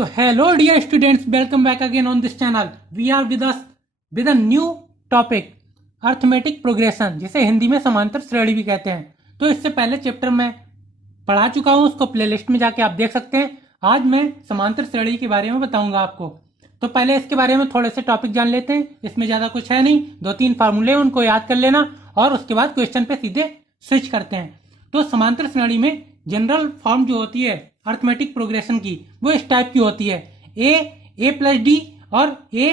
तो hello dear students, welcome back again on this channel. We are with a new topic, arithmetic progression, जिसे हिंदी में समांतर श्रेणी भी कहते हैं. तो इससे पहले चैप्टर में पढ़ा चुका हूं, उसको प्लेलिस्ट में जाके आप देख सकते हैं. आज मैं समांतर श्रेणी के बारे में बताऊंगा आपको. तो पहले इसके बारे में थोड़े से टॉपिक जान लेते हैं. इसमें ज्यादा कुछ है नहीं, 2-3 फार्मूले उनको याद कर लेना और उसके बाद क्वेश्चन पे सीधे स्विच करते हैं. तो समांतर श्रेणी में जनरल फॉर्म जो होती है अर्थमेटिक प्रोग्रेशन की, वो इस टाइप की होती है: ए प्लस डी और ए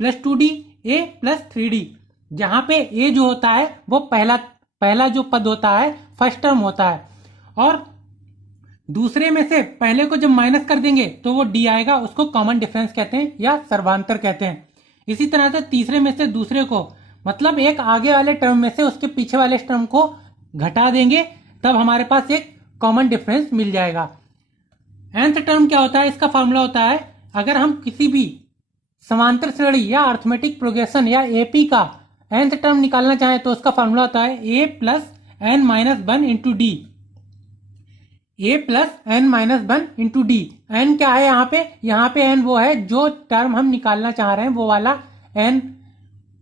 प्लस 2d, ए प्लस 3d. जहां पे ए जो होता है वो पहला जो पद होता है फर्स्ट टर्म होता है, और दूसरे में से पहले को जब माइनस कर देंगे तो वो डी आएगा. उसको कॉमन डिफरेंस कहते हैं या सर्वांतर कहते हैं. इसी तरह से तीसरे में से दूसरे को, मतलब एक आगे वाले टर्म में से उसके पीछे वाले टर्म को घटा देंगे, तब हमारे पास एक कॉमन डिफरेंस मिल जाएगा. nth टर्म क्या होता है? इसका फॉर्मूला होता है, अगर हम किसी भी समांतर श्रेणी या अर्थमेटिक प्रोग्रेशन या एपी का nth टर्म निकालना चाहें तो उसका फॉर्मूला होता है a plus N minus 1 into d. A plus N minus 1 into D. N क्या है यहाँ पे एन वो है जो टर्म हम निकालना चाह रहे हैं, वो वाला एन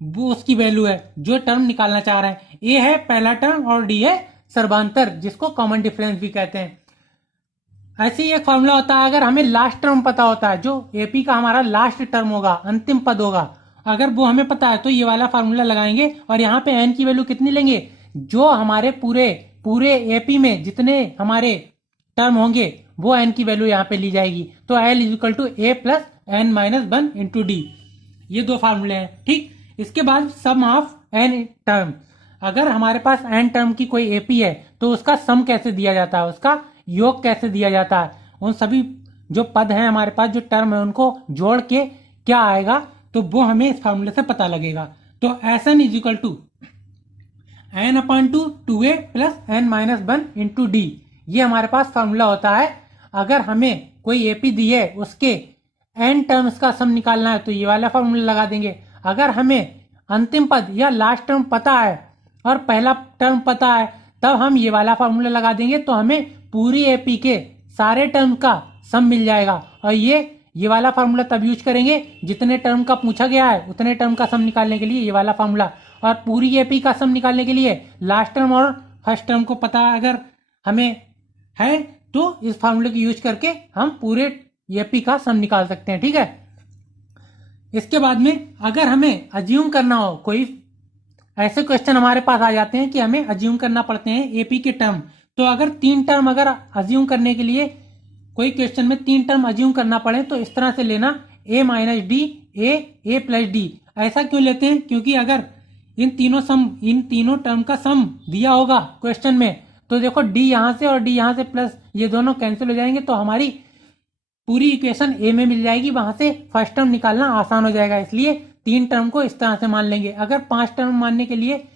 वो उसकी वैल्यू है जो टर्म निकालना चाह रहे हैं. ए है पहला टर्म और डी है सर्वांतर, जिसको कॉमन डिफरेंस भी कहते हैं. ऐसे ही एक फॉर्मूला होता है, अगर हमें लास्ट टर्म पता होता है, जो एपी का हमारा लास्ट टर्म होगा, अंतिम पद होगा, अगर वो हमें पता है तो ये वाला फॉर्मूला लगाएंगे और यहाँ पे एन की वैल्यू कितनी लेंगे? जो हमारे पूरे एपी में जितने हमारे टर्म होंगे वो एन की वैल्यू यहाँ पे ली जाएगी. तो l is equal to a plus N minus 1 into d. ये दो फार्मूले हैं. ठीक, इसके बाद सम ऑफ एन टर्म. अगर हमारे पास एन टर्म की कोई एपी है तो उसका सम कैसे दिया जाता है, उसका योग कैसे दिया जाता है, उन सभी जो पद हैं हमारे पास, जो टर्म है, उनको जोड़ के क्या आएगा, तो वो हमें इस फार्मूले से पता लगेगा. तो s n is equal to n upon two a plus N minus 1 into d. ये हमारे पास फार्मूला होता है. अगर हमें कोई एपी दी है, उसके एन टर्म्स का सम निकालना है तो ये वाला फार्मूला लगा देंगे. अगर हमें अंतिम पद या लास्ट टर्म पता है और पहला टर्म पता है, तब हम ये वाला फार्मूला लगा देंगे, तो हमें पूरी एपी के सारे टर्म का सम मिल जाएगा. और ये वाला फार्मूला तब यूज करेंगे जितने टर्म का पूछा गया है उतने टर्म का सम निकालने के लिए ये वाला फार्मूला. और पूरी एपी का सम निकालने के लिए लास्ट टर्म और फर्स्ट टर्म को पता अगर हमें है तो इस फार्मूले को यूज करके हम पूरे एपी का सम निकाल सकते हैं. ठीक है. इसके बाद में अगर हमें अज्यूम करना हो, कोई ऐसे क्वेश्चन हमारे पास आ जाते हैं कि हमें अज्यूम करना पड़ते हैं एपी के टर्म. तो अगर 3 टर्म अगर अज्यूम करने के लिए कोई क्वेश्चन में 3 टर्म अज्यूम करना पड़े तो इस तरह से लेना, a minus D, A plus D. ऐसा क्यों लेते हैं? क्योंकि अगर इन तीनों टर्म का सम दिया होगा क्वेश्चन में, तो देखो डी यहाँ से और डी यहाँ से प्लस ये दोनों कैंसिल हो जाएंगे, तो हमारी पूरी इक्वेशन ए में मिल जाएगी. वहां से फर्स्ट टर्म निकालना आसान हो जाएगा. इसलिए 3 टर्म को इस तरह से मान लेंगे. अगर 5 टर्म मानने के लिए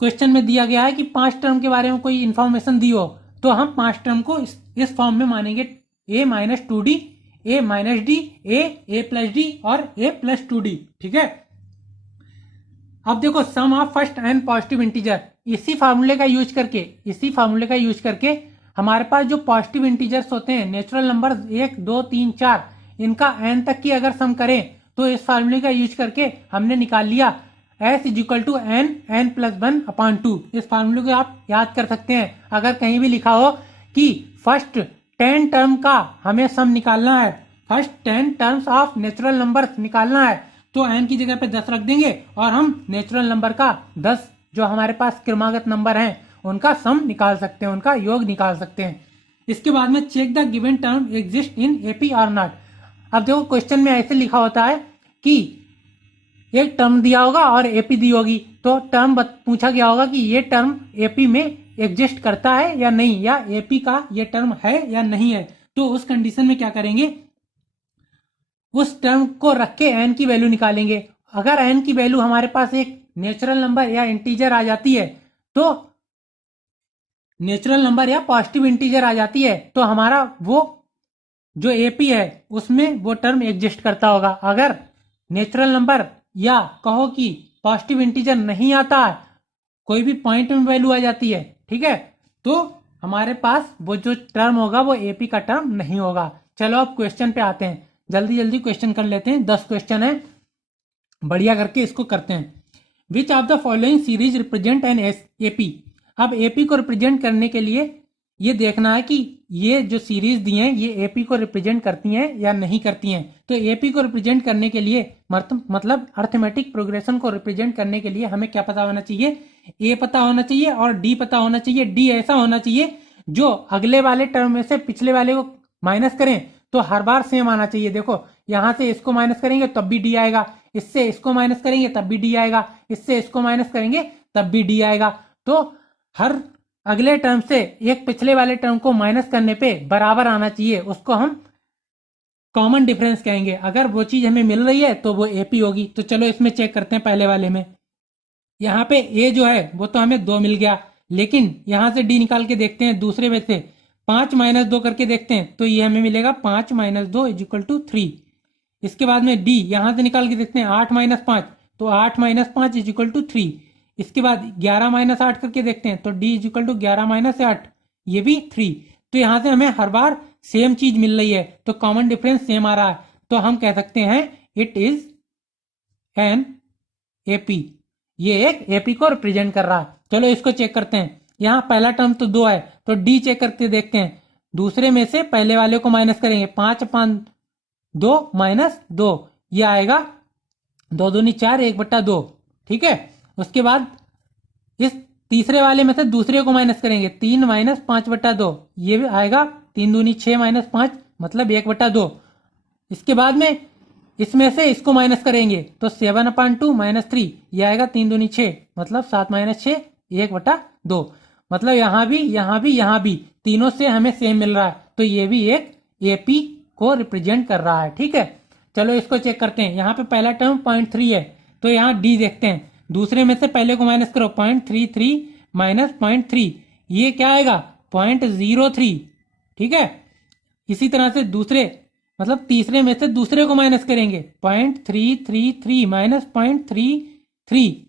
क्वेश्चन में दिया गया है कि 5 टर्म के बारे में कोई इंफॉर्मेशन दी हो, तो हम 5 टर्म को इस फॉर्म में मानेंगे: a minus 2d, a minus D, A plus D और a प्लस 2d. ठीक है. अब देखो, sum of first N positive integer. इसी फार्मूले का यूज करके हमारे पास जो पॉजिटिव इंटीजर्स होते हैं, नेचुरल नंबर्स 1, 2, 3, 4, इनका एन तक की अगर सम करें तो इस फार्मूले का यूज करके हमने निकाल लिया s is equal to n plus 1 upon 2. इस फार्मूले को आप याद कर सकते हैं. अगर कहीं भी लिखा हो कि फर्स्ट 10 टर्म का हमें सम निकालना है, first 10 terms of natural numbers निकालना है, तो एन की जगह पे 10 रख देंगे और हम नेचुरल नंबर का 10 जो हमारे पास क्रमागत नंबर हैं उनका सम निकाल सकते हैं, उनका योग निकाल सकते हैं. इसके बाद में check the given term exist in AP और नॉट. अब देखो, क्वेश्चन में ऐसे लिखा होता है कि एक टर्म दिया होगा और एपी दी होगी, तो टर्म पूछा गया होगा कि ये टर्म एपी में एग्जिस्ट करता है या नहीं, या एपी का ये टर्म है या नहीं है. तो उस कंडीशन में क्या करेंगे, उस टर्म को रख के एन की वैल्यू निकालेंगे. अगर एन की वैल्यू हमारे पास एक नेचुरल नंबर या इंटीजर आ जाती है, तो नेचुरल नंबर या पॉजिटिव इंटीजर आ जाती है, तो हमारा वो जो एपी है उसमें वो टर्म एग्जिस्ट करता होगा. अगर नेचुरल नंबर या कहो कि पॉजिटिव इंटीजर नहीं आता, कोई भी पॉइंट में वैल्यू आ जाती है, ठीक है, तो हमारे पास वो जो टर्म होगा वो एपी का टर्म नहीं होगा. चलो अब क्वेश्चन पे आते हैं, जल्दी जल्दी क्वेश्चन कर लेते हैं, 10 क्वेश्चन है, बढ़िया करके इसको करते हैं। Which of the following series represent an AP. अब एपी को रिप्रेजेंट करने के लिए ये देखना है कि ये जो सीरीज दी हैं ये एपी को रिप्रेजेंट करती हैं या नहीं करती हैं। तो एपी को रिप्रेजेंट करने के लिए मतलब अर्थमेटिक प्रोग्रेशन को रिप्रेजेंट करने के लिए हमें क्या पता होना चाहिए, ए पता होना चाहिए और डी पता होना चाहिए। डी ऐसा होना चाहिए जो अगले वाले टर्म में से पिछले वाले को माइनस करें तो हर बार सेम आना चाहिए। देखो यहां से इसको माइनस करेंगे तब भी डी आएगा, इससे इसको माइनस करेंगे तब भी डी आएगा, इससे इसको माइनस करेंगे तब भी डी आएगा। तो हर अगले टर्म से एक पिछले वाले टर्म को माइनस करने पे बराबर आना चाहिए, उसको हम कॉमन डिफरेंस कहेंगे। अगर वो चीज हमें मिल रही है तो वो एपी होगी। तो चलो इसमें चेक करते हैं पहले वाले में। यहाँ पे ए जो है वो तो हमें 2 मिल गया, लेकिन यहां से डी निकाल के देखते हैं दूसरे में से 5 माइनस 2 करके देखते हैं तो ये हमें मिलेगा 5 माइनस 2 इज इक्वल टू 3। इसके बाद में डी यहां से निकाल के देखते हैं 8 माइनस 5 तो 8 माइनस 5 इज इक्वल टू 3। इसके बाद 11 माइनस 8 करके देखते हैं तो d is equal to 11 minus 8, ये भी 3। तो यहां से हमें हर बार सेम चीज मिल रही है तो कॉमन डिफरेंस सेम आ रहा है, तो हम कह सकते हैं इट इज एन एपी। ये एक एपी को रिप्रेजेंट कर रहा है। चलो इसको चेक करते हैं। यहाँ पहला टर्म तो 2 है तो डी चेक करके देखते हैं, दूसरे में से पहले वाले को माइनस करेंगे, 5 5 2 माइनस 2, ये आएगा 2 दूनी 4 1/2, ठीक है। उसके बाद इस तीसरे वाले में से दूसरे को माइनस करेंगे, 3 माइनस 5/2, ये भी आएगा 3 दूनी 6 माइनस 5 मतलब 1/2। इसके बाद में इसमें से इसको माइनस करेंगे तो 7/2 माइनस 3, ये आएगा 3 दूनी 6 मतलब 7 माइनस 6 1/2। मतलब यहाँ भी तीनों से हमें सेम मिल रहा है, तो ये भी एक एपी को रिप्रेजेंट कर रहा है, ठीक है। चलो इसको चेक करते हैं। यहाँ पे पहला टर्म 0.3 है तो यहाँ डी देखते हैं, दूसरे में से पहले को माइनस करो, 0.33 माइनस 0.3 ये क्या आएगा 0.03, ठीक है। इसी तरह से दूसरे मतलब तीसरे में से दूसरे को माइनस करेंगे, 0.333 माइनस 0.33,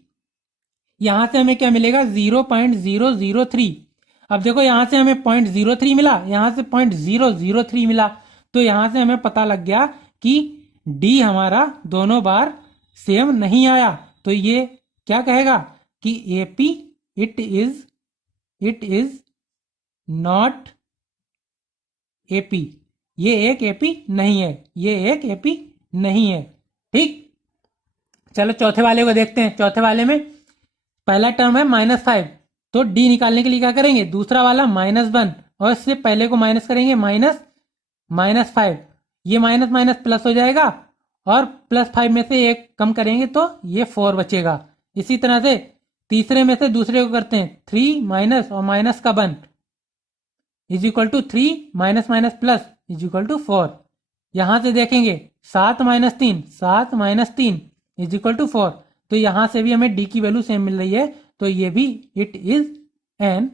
यहां से हमें क्या मिलेगा 0.003। अब देखो यहां से हमें 0.03 मिला, यहां से 0.003 मिला, तो यहां से हमें पता लग गया कि डी हमारा दोनों बार सेम नहीं आया। तो ये क्या कहेगा कि AP it is not AP, ये एक एपी नहीं है, ये एक एपी नहीं है, ठीक। चलो चौथे वाले को देखते हैं। चौथे वाले में पहला टर्म है -5 तो डी निकालने के लिए क्या करेंगे, दूसरा वाला -1 और इससे पहले को माइनस करेंगे -5, ये माइनस माइनस प्लस हो जाएगा और +5 में से एक कम करेंगे तो ये 4 बचेगा। इसी तरह से तीसरे में से दूसरे को करते हैं, 3 माइनस और माइनस का 1 is equal to 3 minus minus plus is equal to 4। यहां से देखेंगे 7 माइनस 3 इज इक्वल टू 4, तो यहां से भी हमें डी की वैल्यू सेम मिल रही है, तो ये भी it is an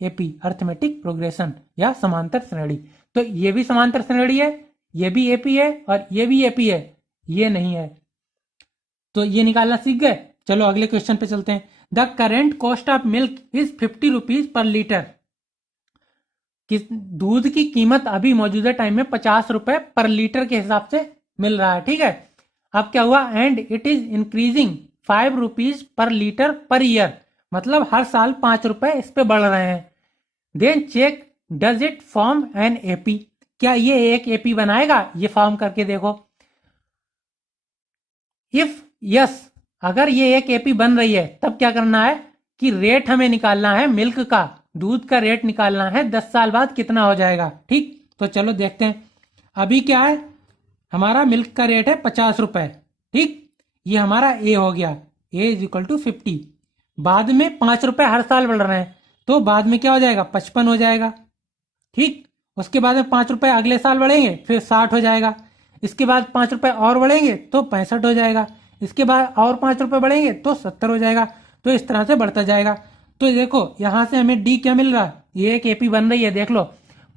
AP arithmetic progression या समांतर श्रेणी। तो ये भी समांतर श्रेणी है, ये भी एपी है और ये भी एपी है, ये नहीं है। तो ये निकालना सीख गए। चलो अगले क्वेश्चन पे चलते हैं। The current cost of milk is 50 rupees per litre. दूध की कीमत अभी मौजूदा टाइम में 50 रुपए पर लीटर के हिसाब से मिल रहा है, ठीक है। अब क्या हुआ, and it is increasing 5 rupees per litre per year, मतलब हर साल 5 रुपए इस पे बढ़ रहे हैं। Then check does it form an AP, क्या ये एक एपी बनाएगा, ये फॉर्म करके देखो। इफ यस, अगर ये एक एपी बन रही है तब क्या करना है कि रेट हमें निकालना है, मिल्क का दूध का रेट निकालना है 10 साल बाद कितना हो जाएगा, ठीक। तो चलो देखते हैं। अभी क्या है, हमारा मिल्क का रेट है 50 रुपए, ठीक। ये हमारा ए हो गया, ए इज इक्वल टू 50। बाद में 5 रुपए हर साल बढ़ रहे हैं, तो बाद में क्या हो जाएगा 55 हो जाएगा, ठीक। उसके बाद में 5 रुपए अगले साल बढ़ेंगे फिर 60 हो जाएगा। इसके बाद 5 रुपए और बढ़ेंगे तो 65 हो जाएगा। इसके बाद और 5 रुपए बढ़ेंगे तो 70 हो जाएगा। तो इस तरह से बढ़ता जाएगा। तो देखो यहां से हमें डी क्या मिल रहा है, ये एक एपी बन रही है, देख लो।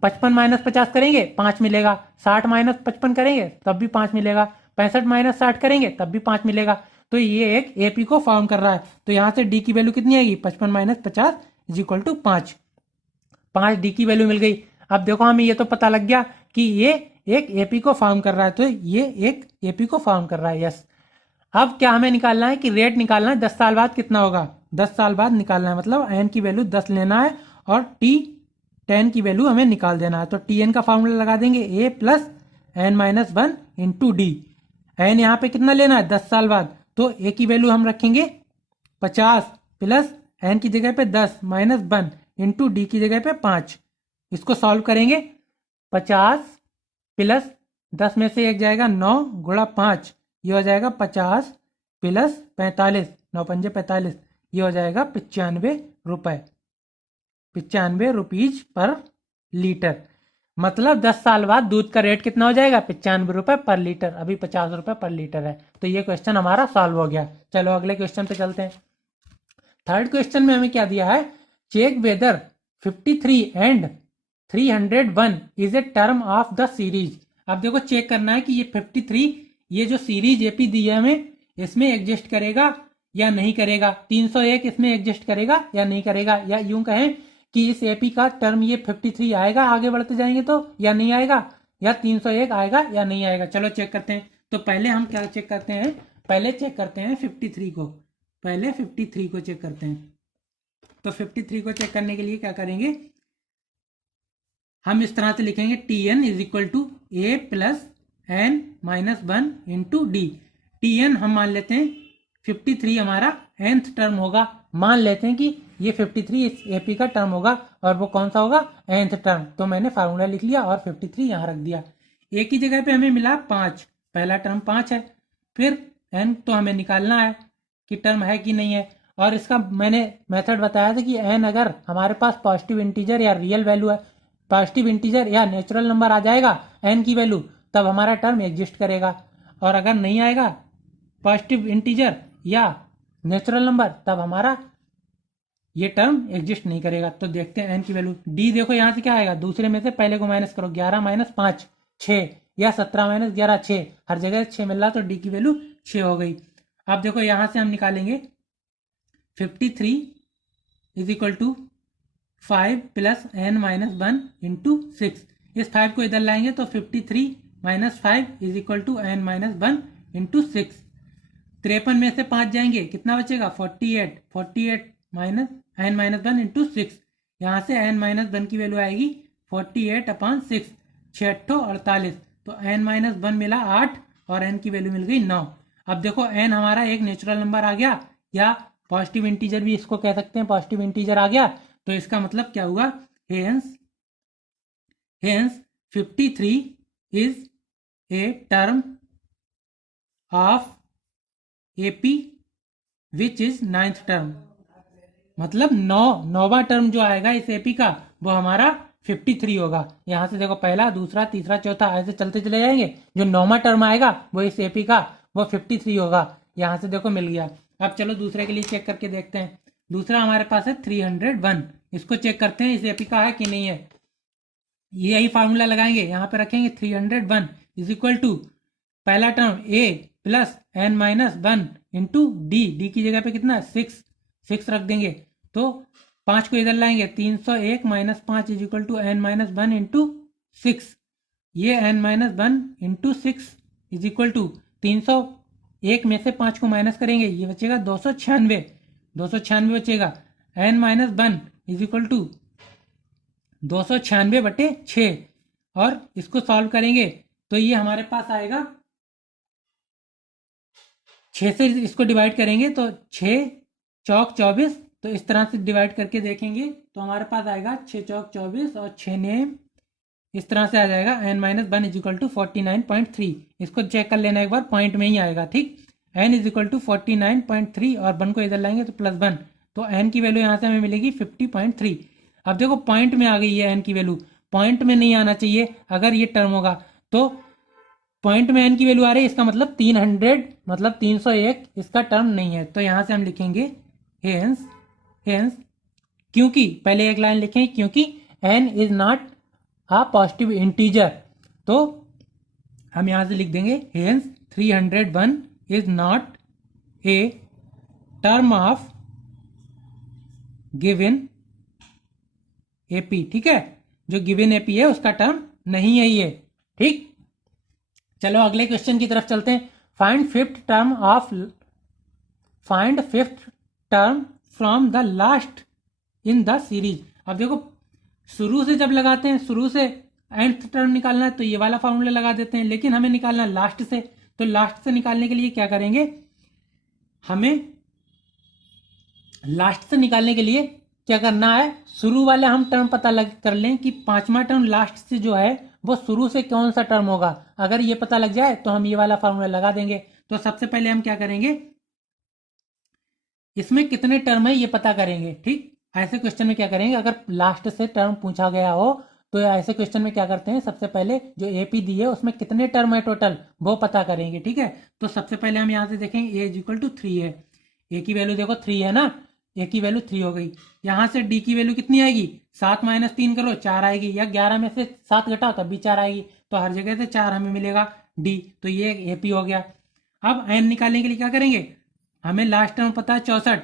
55 माइनस 50 करेंगे 5 मिलेगा, 60 माइनस 55 करेंगे तब भी 5 मिलेगा, 65 माइनस 60 करेंगे तब भी 5 मिलेगा। तो ये एक एपी को फॉर्म कर रहा है। तो यहां से डी की वैल्यू कितनी आएगी, 55 minus 50 is equal to 5 d की वैल्यू मिल गई। अब देखो हमें ये तो पता लग गया कि ये एक एपी को फॉर्म कर रहा है, तो ये एक एपी को फॉर्म कर रहा है। यस, अब क्या हमें निकालना है कि रेट निकालना है 10 साल बाद कितना होगा, 10 साल बाद निकालना है, मतलब एन की वैल्यू 10 लेना है और टी 10 की वैल्यू हमें निकाल देना है। तो टी एन का फॉर्मूला लगा देंगे A plus N minus one into D. N यहाँ पे कितना लेना है 10 साल बाद, तो ए की वैल्यू हम रखेंगे 50 प्लस एन की जगह पे 10 माइनस वन इंटू डी की जगह पे 5। इसको सॉल्व करेंगे, 50 प्लस 10 में से एक जाएगा 9 गुणा 5, ये हो जाएगा 50 प्लस 45, 9 पंजे 45, ये हो जाएगा 95 रुपए, 95 रुपीज पर लीटर। मतलब 10 साल बाद दूध का रेट कितना हो जाएगा 95 रुपए पर लीटर, अभी 50 रुपए पर लीटर है। तो ये क्वेश्चन हमारा सॉल्व हो गया। चलो अगले क्वेश्चन पे चलते हैं। थर्ड क्वेश्चन में हमें क्या दिया है, check whether 53 and 301 is a term of the series. अब देखो चेक करना है कि ये 53 ये जो सीरीज एपी दी है हमें, इसमें एग्जिस्ट करेगा या नहीं करेगा, 301 इसमें एग्जिस्ट करेगा या नहीं करेगा, या यूं कहें कि इस एपी का टर्म ये 53 आएगा आगे बढ़ते जाएंगे तो, या नहीं आएगा, या 301 आएगा या नहीं आएगा। चलो चेक करते हैं। तो पहले हम क्या चेक करते हैं, पहले चेक करते हैं 53 को, पहले 53 को चेक करते हैं। तो 53 को चेक करने के लिए क्या करेंगे, हम इस तरह से लिखेंगे t n is equal to a plus N minus one into d. T n हम मान लेते हैं 53 हमारा nth टर्म होगा, मान लेते हैं कि ये 53 इस एपी का टर्म होगा और वो कौन सा होगा nth टर्म। तो मैंने फार्मूला लिख लिया और 53 यहाँ रख दिया। ए की जगह पे हमें मिला 5, पहला टर्म 5 है। फिर एन तो हमें निकालना है कि टर्म है कि नहीं है, और इसका मैंने मेथड बताया था कि एन अगर हमारे पास पॉजिटिव इंटीजर या रियल वैल्यू है, पॉजिटिव इंटीजर या नेचुरल नंबर आ जाएगा एन की वैल्यू, तब हमारा टर्म एग्जिस्ट करेगा, और अगर नहीं आएगा पॉजिटिव इंटीजर या नेचुरल नंबर, तब हमारा ये टर्म एग्जिस्ट नहीं करेगा। तो देखते हैं एन की वैल्यू। डी देखो यहाँ से क्या आएगा, दूसरे में से पहले को माइनस करो, 11 माइनस 5 6, या 17 माइनस 11 6, हर जगह 6 मिल रहा, तो डी की वैल्यू 6 हो गई। अब देखो यहाँ से हम निकालेंगे 53 is equal to 5 plus N minus one into 6। इस 5 को इधर लाएंगे तो 53 minus 5 is equal to n minus one into 6। 53 में से 5 जाएंगे, कितना बचेगा 48, 48 minus n minus one into 6। यहाँ से एन माइनस वन की वैल्यू आएगी 48 अपॉन 6, 6 48, तो एन माइनस वन मिला 8 और एन की वैल्यू मिल गई 9। अब देखो एन हमारा एक नेचुरल नंबर आ गया, या पॉजिटिव इंटीजर भी इसको कह सकते हैं, पॉजिटिव इंटीजर आ गया। तो इसका मतलब क्या हुआ, hence 53 is a term of AP which is 9th term. मतलब नौवां टर्म जो आएगा इस एपी का वो हमारा 53 होगा। यहां से देखो पहला दूसरा तीसरा चौथा ऐसे चलते चले जाएंगे, जो 9वां टर्म आएगा वो इस एपी का वो 53 होगा। यहां से देखो मिल गया। अब चलो दूसरे के लिए चेक करके देखते हैं। दूसरा हमारे पास है 301, इसको चेक करते हैं इस एपी का है कि नहीं है। यही फार्मूला लगाएंगे, यहाँ पे रखेंगे 301 इज इक्वल टू पहला term A plus N minus one into D, D की जगह पे कितना 6 रख देंगे, तो 5 को इधर लाएंगे 301 minus 5 is equal to n minus one into 6। ये n minus one into 6 is equal to 301 में से 5 को माइनस करेंगे, ये बचेगा 296 बचेगा। N minus one is equal to 296/6, और इसको सॉल्व करेंगे तो ये हमारे पास आएगा 6 से इसको डिवाइड करेंगे तो 6 चौक 24, तो इस तरह से डिवाइड करके देखेंगे तो हमारे पास आएगा 6 चौक 24 और 6 ने इस तरह से आ जाएगा n minus one is equal to 49.3। इसको चेक कर लेना एक बार, पॉइंट में ही आएगा, ठीक। n इज इक्वल टू 49.3 और 1 को इधर लाएंगे तो +1, तो n की वैल्यू यहाँ से हमें मिलेगी 50.3। अब देखो पॉइंट में आ गई है n की वैल्यू, पॉइंट में नहीं आना चाहिए अगर ये टर्म होगा, तो पॉइंट में n की वैल्यू आ रही है, इसका मतलब 300 मतलब 301 इसका टर्म नहीं है। तो यहाँ से हम लिखेंगे हेंस क्योंकि पहले एक लाइन लिखें, क्योंकि n is not a positive integer, तो हम यहाँ से लिख देंगे hence 301 is not a term of given AP, ठीक है। जो गिवन एपी है उसका टर्म नहीं है ये। ठीक, चलो अगले क्वेश्चन की तरफ चलते हैं। Find fifth term from the last in the series. अब देखो शुरू से जब लगाते हैं, शुरू से nth टर्म निकालना है तो ये वाला फॉर्मूला लगा देते हैं, लेकिन हमें निकालना है लास्ट से। तो लास्ट से निकालने के लिए क्या करेंगे, हमें लास्ट से निकालने के लिए क्या करना है, शुरू वाले हम टर्म पता कर लें कि पांचवा टर्म लास्ट से जो है वो शुरू से कौन सा टर्म होगा। अगर ये पता लग जाए तो हम ये वाला फॉर्मूला लगा देंगे। तो सबसे पहले हम क्या करेंगे, इसमें कितने टर्म है ये पता करेंगे। ठीक, ऐसे क्वेश्चन में क्या करेंगे, अगर लास्ट से टर्म पूछा गया हो तो ऐसे क्वेश्चन में क्या करते हैं, सबसे पहले जो एपी दी है उसमें कितने टर्म है टोटल वो पता करेंगे। ठीक है, तो सबसे पहले हम यहाँ से देखेंगे ए इक्वल टू 3 है, ए की वैल्यू देखो 3 है ना, ए की वैल्यू 3 हो गई। यहाँ से डी की वैल्यू कितनी आएगी, 7 माइनस 3 करो 4 आएगी, या 11 में से 7 घटाओ तब भी 4 आएगी, तो हर जगह से 4 हमें मिलेगा डी, तो ये एपी हो गया। अब एन निकालने के लिए क्या करेंगे, हमें लास्ट टर्म पता है 64,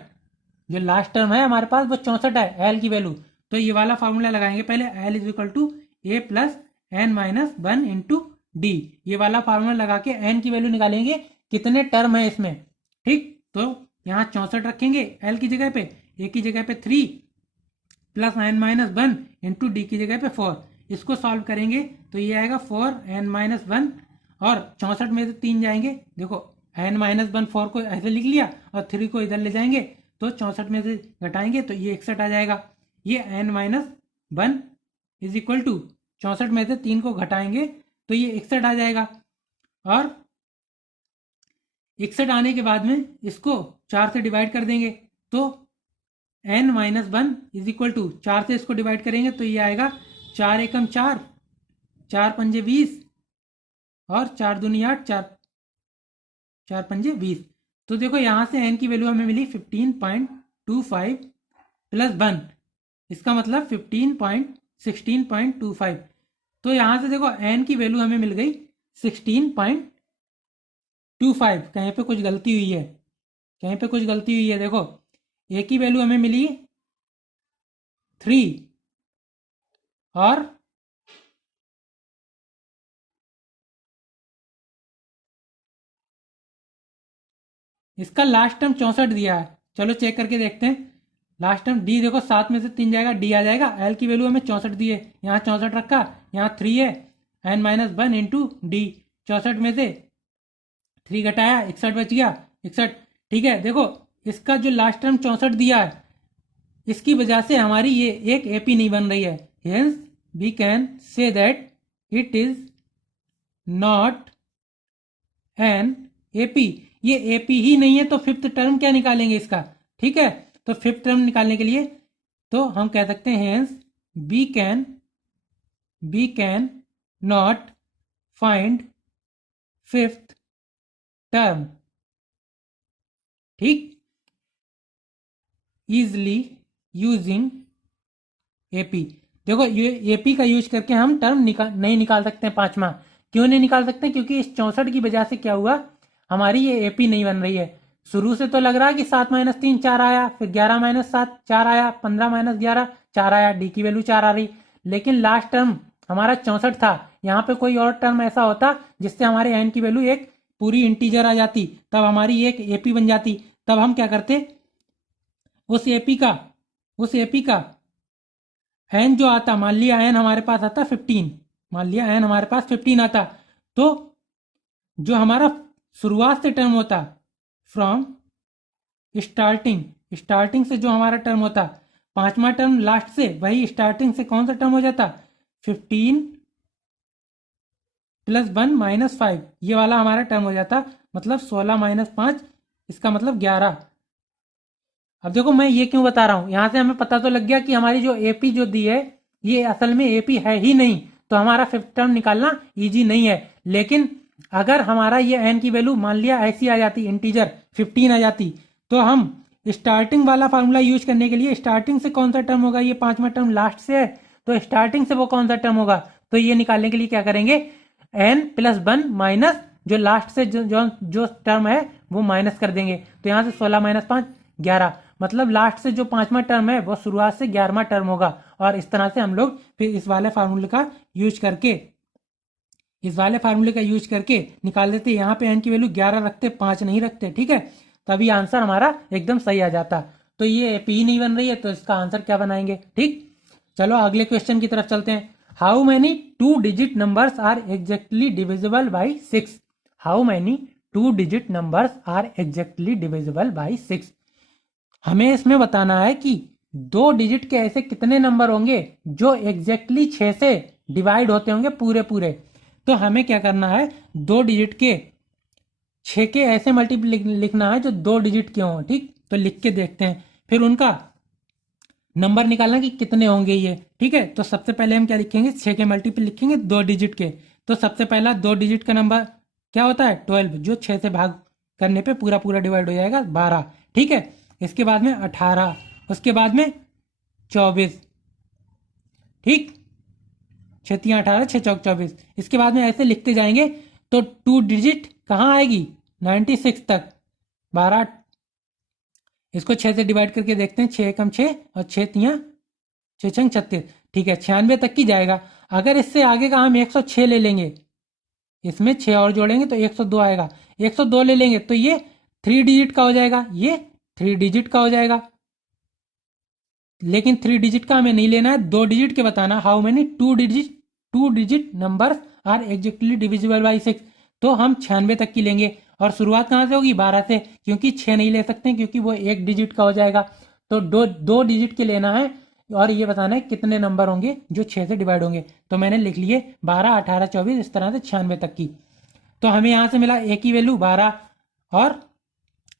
जो लास्ट टर्म है हमारे पास वो 64 है एल की वैल्यू, तो ये वाला फॉर्मूला लगाएंगे पहले, l is equal to a plus N minus 1 into d. ये वाला फार्मूला लगा के एन की वैल्यू निकालेंगे कितने टर्म है इसमें। ठीक, तो यहाँ 64 रखेंगे एल की जगह पे, ए की जगह पे 3 plus N minus 1 into d की जगह पे 4। इसको सॉल्व करेंगे तो ये आएगा 4 एन माइनस 1, और 64 में से 3 जाएंगे, देखो एन माइनस 1 4 को ऐसे लिख लिया और 3 को इधर ले जाएंगे तो 64 में से घटाएंगे तो ये 61 आ जाएगा। ये n minus 1 is equal to 64 में से 3 को घटाएंगे तो ये 61 आ जाएगा, और 61 आने के बाद में इसको 4 से डिवाइड कर देंगे तो n minus 1 is equal to 4 से इसको डिवाइड करेंगे तो ये आएगा 4 एकम 4, 4 पंजे 20 और 4 दूनी 8, 4 पंजे 20। तो देखो यहाँ से एन की वैल्यू हमें मिली 15.25 प्लस 1, इसका मतलब 16.25। तो यहाँ से देखो एन की वैल्यू हमें मिल गई 16.25। कहीं पे कुछ गलती हुई है, कहीं पे कुछ गलती हुई है, देखो ए की वैल्यू हमें मिली 3 और इसका लास्ट टर्म 64 दिया है। चलो चेक करके देखते हैं, लास्ट टर्म डी देखो 7 में से 3 जाएगा, डी आ जाएगा, एल की वैल्यू हमें 64 दी है, यहाँ 64 रखा, यहाँ 3 है, एन माइनस 1 इंटू डी, 64 में से 3 घटाया 61 बच गया, 61। ठीक है, देखो इसका जो लास्ट टर्म 64 दिया है इसकी वजह से हमारी ये एक एपी नहीं बन रही है, hence we can say that it is not an AP. ये एपी ही नहीं है तो फिफ्थ टर्म क्या निकालेंगे इसका। ठीक है, तो फिफ्थ टर्म निकालने के लिए तो हम कह सकते हैं hence we cannot find fifth term. ठीक, इजली यूजिंग एपी। देखो ये एपी का यूज करके हम टर्म नहीं निकाल सकते हैं पांचवा। क्यों नहीं निकाल सकते, क्योंकि इस 64 की वजह से क्या हुआ, हमारी ये एपी नहीं बन रही है। शुरू से तो लग रहा है कि 7 माइनस 3 4 आया, फिर 11 माइनस 7 4 आया, 15 माइनस 11 4 आया, डी की वैल्यू 4 आ रही, लेकिन लास्ट टर्म हमारा 64 था। यहाँ पे कोई और टर्म ऐसा होता जिससे हमारे एन की वैल्यू एक पूरी इंटीजर आ जाती, तब हमारी एक एपी बन जाती। तब हम क्या करते, उस एपी का एन जो आता, मान लिया एन हमारे पास आता 15, मान लिया एन हमारे पास 15 आता, तो जो हमारा शुरुआत से टर्म होता फ्रॉम स्टार्टिंग से जो हमारा टर्म होता, पांचवा टर्म लास्ट से, वही स्टार्टिंग से कौन सा टर्म हो जाता, 15 प्लस 1 माइनस 5, ये वाला हमारा टर्म हो जाता, मतलब 16 माइनस 5, इसका मतलब 11। अब देखो मैं ये क्यों बता रहा हूं, यहां से हमें पता तो लग गया कि हमारी जो एपी जो दी है ये असल में एपी है ही नहीं, तो हमारा फिफ्थ टर्म निकालना इजी नहीं है। लेकिन अगर हमारा ये एन की वैल्यू मान लिया ऐसी आ जाती, इंटीजर 15 आ जाती, तो हम स्टार्टिंग वाला फार्मूला यूज करने के लिए स्टार्टिंग से कौन सा टर्म होगा, ये पांचवा टर्म लास्ट से है, तो स्टार्टिंग से वो कौन सा टर्म होगा, तो ये निकालने के लिए क्या करेंगे, एन प्लस 1 माइनस जो लास्ट से जो टर्म है वो माइनस कर देंगे, तो यहाँ से 16 माइनस 5 11, मतलब लास्ट से जो 5वां टर्म है वो शुरुआत से 11वां टर्म होगा। और इस तरह से हम लोग फिर इस वाले फार्मूले का यूज करके निकाल देते। यहाँ पे एन की वैल्यू 11 रखते, 5 नहीं रखते, ठीक है। तभी आंसर हमारा एकदम सही आ जाता। तो ये पी नहीं बन रही है, तो इसका आंसर क्या बनाएंगे, ठीक। चलो अगले क्वेश्चन की तरफ चलते हैं। How many 2 digit numbers are exactly divisible by 6? How many 2 digit numbers are exactly divisible by 6? हमें इसमें बताना है कि 2 डिजिट के ऐसे कितने नंबर होंगे जो एग्जैक्टली 6 से डिवाइड होते होंगे पूरे पूरे। तो हमें क्या करना है, 2 डिजिट के 6 के ऐसे मल्टीपल लिखना है जो 2 डिजिट के हों, ठीक। तो लिख के देखते हैं, फिर उनका नंबर निकालना कि कितने होंगे ये, ठीक है। तो सबसे पहले हम क्या लिखेंगे, 6 के मल्टीपल लिखेंगे 2 डिजिट के। तो सबसे पहला 2 डिजिट का नंबर क्या होता है, 12, जो 6 से भाग करने पे पूरा पूरा डिवाइड हो जाएगा 12, ठीक है। इसके बाद में 18, उसके बाद में 24, ठीक। 6 3 18, 6 चौक 24। इसके बाद में ऐसे लिखते जाएंगे तो 2 डिजिट कहाँ आएगी, 96 तक। 12, इसको 6 से डिवाइड करके देखते हैं, 6 एकम 6 और 6 तियां 6 छंग 36, ठीक है, 96 तक की जाएगा। अगर इससे आगे का हम 106 ले लेंगे, इसमें 6 और जोड़ेंगे तो 102 आएगा। 102 ले लेंगे तो ये 3 डिजिट का हो जाएगा, ये 3 डिजिट का हो जाएगा। लेकिन 3 डिजिट का हमें नहीं लेना है, 2 डिजिट के बताना। How many 2 digit number are exactly divisible by 6? तो हम 96 तक की लेंगे। और शुरुआत कहाँ से होगी, 12 से, क्योंकि 6 नहीं ले सकते क्योंकि वो 1 डिजिट का हो जाएगा। तो दो डिजिट के लेना है और ये बताना है कितने नंबर होंगे जो 6 से डिवाइड होंगे। तो मैंने लिख लिए 12, 18, 24, इस तरह से 96 तक की। तो हमें यहाँ से मिला ए की वैल्यू 12 और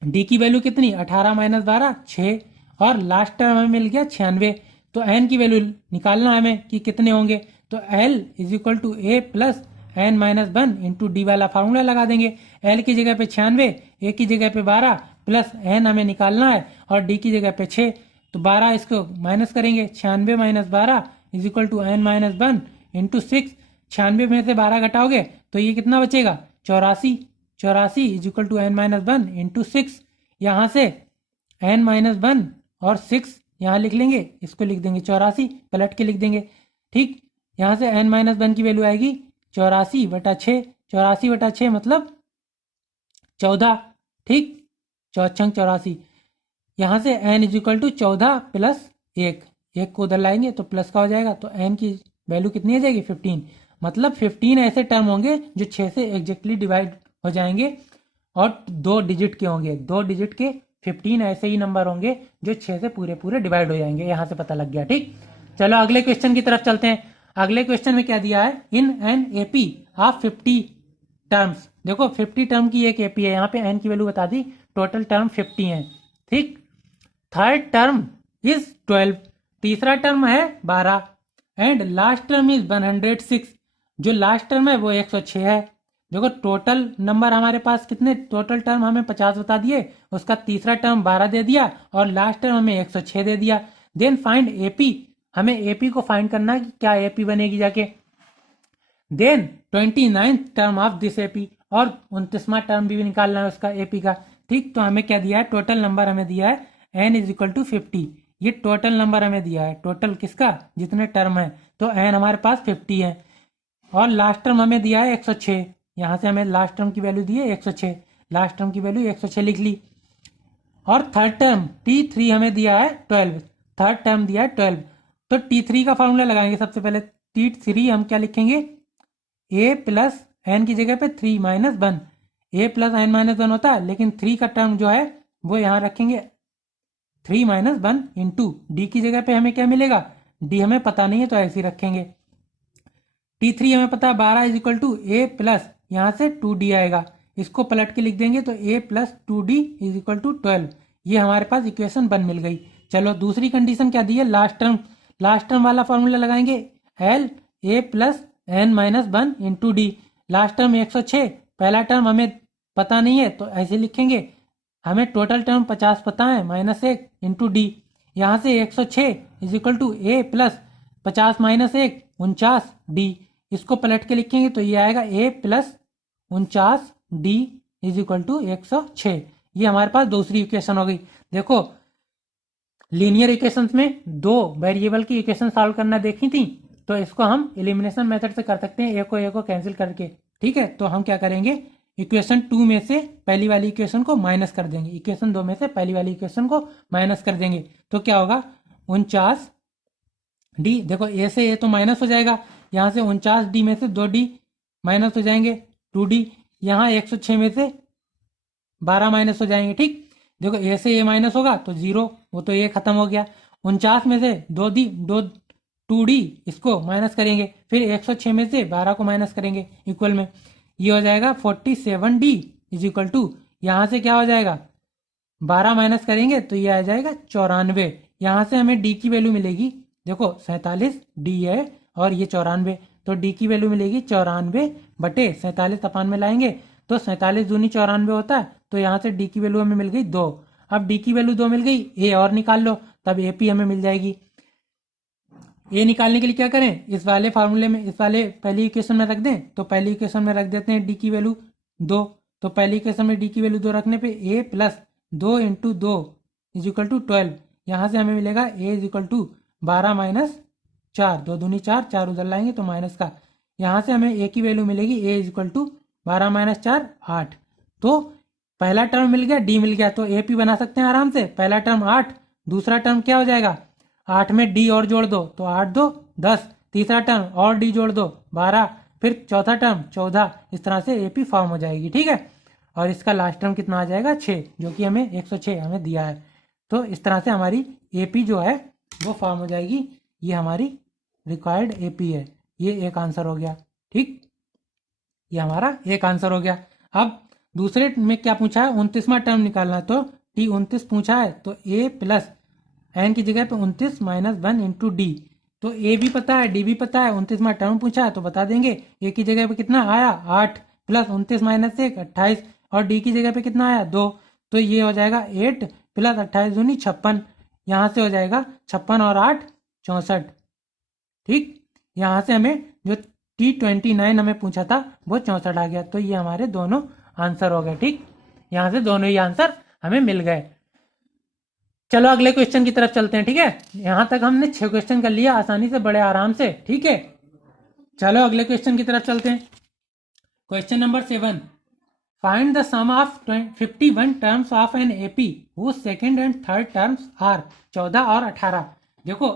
डी की वैल्यू कितनी, 18 माइनस 12, 6, और लास्ट टर्म हमें मिल गया 96। तो एन की वैल्यू निकालना है हमें कि कितने होंगे। तो l is equal to a plus N minus 1 into d वाला फार्मूला लगा देंगे। एल की जगह पे 96, ए की जगह पे 12 प्लस एन हमें निकालना है और डी की जगह पे 6। तो 12 इसको माइनस करेंगे, 96 minus 12 is equal to n minus 1 into 6। 96 में से 12 घटाओगे तो ये कितना बचेगा, 84। 84 is equal to n minus 1 into 6। यहाँ से एन माइनस 1 और 6 यहाँ लिख लेंगे, इसको लिख देंगे 84, पलट के लिख देंगे, ठीक। यहाँ से एन माइनस 1 की वैल्यू आएगी 84/6। 84/6 मतलब 14, ठीक। 14 84। यहाँ से n is equal to 14 plus 1, एक को उधर लाएंगे तो प्लस का हो जाएगा। तो एन की वैल्यू कितनी आ जाएगी, 15। मतलब 15 ऐसे टर्म होंगे जो 6 से एग्जैक्टली डिवाइड हो जाएंगे और 2 डिजिट के होंगे। 2 डिजिट के 15 ऐसे ही नंबर होंगे जो 6 से पूरे पूरे डिवाइड हो जाएंगे। यहाँ से पता लग गया, ठीक। चलो अगले क्वेश्चन की तरफ चलते हैं। अगले क्वेश्चन में क्या दिया है, in an AP of 50 terms. देखो 50 टर्म की एक एपी है, यहाँ पे एन की वैल्यू बता दी, टोटल टर्म 50 है, ठीक। थर्ड टर्म इज 12, तीसरा टर्म है 12 एंड लास्ट टर्म इज 106। जो लास्ट टर्म है वो 106 है। देखो टोटल नंबर हमारे पास कितने, टोटल टर्म हमें 50 बता दिए, उसका तीसरा टर्म 12 दे दिया और लास्ट टर्म हमें 106 दे दिया। देन फाइंड एपी, हमें एपी को फाइंड करना है कि क्या एपी बनेगी जाके। Then 29th term of this AP, और 29वां टर्म भी निकालना है उसका एपी का, ठीक। तो हमें क्या दिया है, टोटल नंबर हमें दिया है एन इज इक्वल टू 50। ये टोटल नंबर हमें दिया है, टोटल किसका, जितने टर्म है। तो एन हमारे पास 50 है और लास्ट टर्म हमें दिया है 106। यहाँ से हमें लास्ट टर्म की वैल्यू दी है 106, लास्ट टर्म की वैल्यू 106 लिख ली। और थर्ड टर्म T3 हमें दिया है 12, थर्ड टर्म दिया है 12। तो T3 का फॉर्मूला लगाएंगे। सबसे पहले T3 हम क्या लिखेंगे, a प्लस एन की जगह पे 3 माइनस 1। ए प्लस एन माइनस 1 होता है, लेकिन 3 का टर्म जो है वो यहाँ रखेंगे 3 माइनस 1 इंटू डी की जगह पे हमें क्या मिलेगा, डी हमें पता नहीं है तो ऐसे ही रखेंगे। T3 हमें पता है 12 is equal to a plus, यहाँ से 2d आएगा, इसको पलट के लिख देंगे तो a plus 2d is equal to 12। ये हमारे पास इक्वेशन 1 मिल गई। चलो दूसरी कंडीशन क्या दी है, लास्ट टर्म वाला फॉर्मूला लगाएंगे, l a plus N minus 1 into d. Last term 106, पहला टर्म हमें पता नहीं है तो ऐसे लिखेंगे, हमें टोटल टर्म 50 पता है, -1 इंटू डी। यहाँ से 106 is equal to a plus 50 minus 1 49 d. इसको पलट के लिखेंगे तो ये आएगा a plus 49 d is equal to 106। ये हमारे पास दूसरी इक्वेशन हो गई। देखो लीनियर इक्वेशंस में दो वेरिएबल की इक्वेशन सॉल्व करना देखी थी, तो इसको हम एलिमिनेशन मेथड से कर सकते हैं, एक को कैंसिल करके। ठीक है, तो हम क्या करेंगे, इक्वेशन 2 में से पहली वाली इक्वेशन को माइनस कर देंगे, इक्वेशन 2 में से पहली वाली इक्वेशन को माइनस कर देंगे, तो क्या होगा 49D। देखो ए से ए तो माइनस हो जाएगा, यहाँ से 49D में से 2D माइनस हो जाएंगे, 2D। यहाँ 106 में से 12 माइनस हो जाएंगे। ठीक, देखो ए से ए माइनस होगा तो 0, वो तो ए खत्म हो गया। 49 में से 2D इसको माइनस करेंगे, फिर 106 में से 12 को माइनस करेंगे इक्वल में, ये हो जाएगा 47D इज इक्वल टू, यहाँ से क्या हो जाएगा 12 माइनस करेंगे तो ये आ जाएगा 94। यहाँ से हमें डी की वैल्यू मिलेगी, देखो 47D है और ये 94, तो डी की वैल्यू मिलेगी 94 बटे 47 अपान में लाएंगे तो 47 दूनी 94 होता है, तो यहाँ से डी की वैल्यू हमें मिल गई 2। अब डी की वैल्यू 2 मिल गई, ए और निकाल लो, तब ए पी हमें मिल जाएगी। ए निकालने के लिए क्या करें, इस वाले फार्मूले में, इस वाले पहली इक्वेशन में रख दें, तो पहली इक्वेशन में रख देते हैं डी की वैल्यू 2, तो पहली इक्वेशन में डी की वैल्यू 2 रखने पे A plus 2 into 2 is equal to 12। यहाँ से हमें मिलेगा A is equal to 12 minus 4, 2 दूनी 4, 4 उधर लाएंगे तो माइनस का, यहाँ से हमें ए की वैल्यू मिलेगी ए इज इक्वल टू 12 माइनस 4 8। तो पहला टर्म मिल गया, डी मिल गया, तो ए पी बना सकते हैं आराम से। पहला टर्म 8, दूसरा टर्म क्या हो जाएगा 8 में डी और जोड़ दो तो 8 2 10, तीसरा टर्म और डी जोड़ दो 12, फिर चौथा टर्म 14, इस तरह से एपी फॉर्म हो जाएगी। ठीक है, और इसका लास्ट टर्म कितना आ जाएगा 6, जो कि हमें 106 हमें दिया है। तो इस तरह से हमारी एपी जो है वो फॉर्म हो जाएगी, ये हमारी रिक्वायर्ड एपी है। ये एक आंसर हो गया। ठीक, ये हमारा एक आंसर हो गया। अब दूसरे में क्या पूछा है, 29वां टर्म निकालना है, तो टी 29 पूछा है, तो ए प्लस एन की जगह पे 29 माइनस 1 इंटू डी, तो ए भी पता है डी भी पता है, 29वां टर्म पूछा है तो बता देंगे। ए की जगह पे कितना आया 8 प्लस 29 माइनस 1 28, और डी की जगह पे कितना आया 2, तो ये हो जाएगा 8 प्लस 28 दूनी 56, यहाँ से हो जाएगा 56 और 8 64। ठीक, यहाँ से हमें जो T29 हमें पूछा था वो 64 आ गया, तो ये हमारे दोनों आंसर हो गए। ठीक, यहाँ से दोनों ही आंसर हमें मिल गए। चलो अगले क्वेश्चन की तरफ चलते हैं। ठीक है, यहां तक हमने 6 क्वेश्चन कर लिया आसानी से, बड़े आराम से। ठीक है, चलो अगले क्वेश्चन की तरफ चलते हैं। Question number 7, find the sum of 51 terms of an AP whose second and third terms are 14 और 18। देखो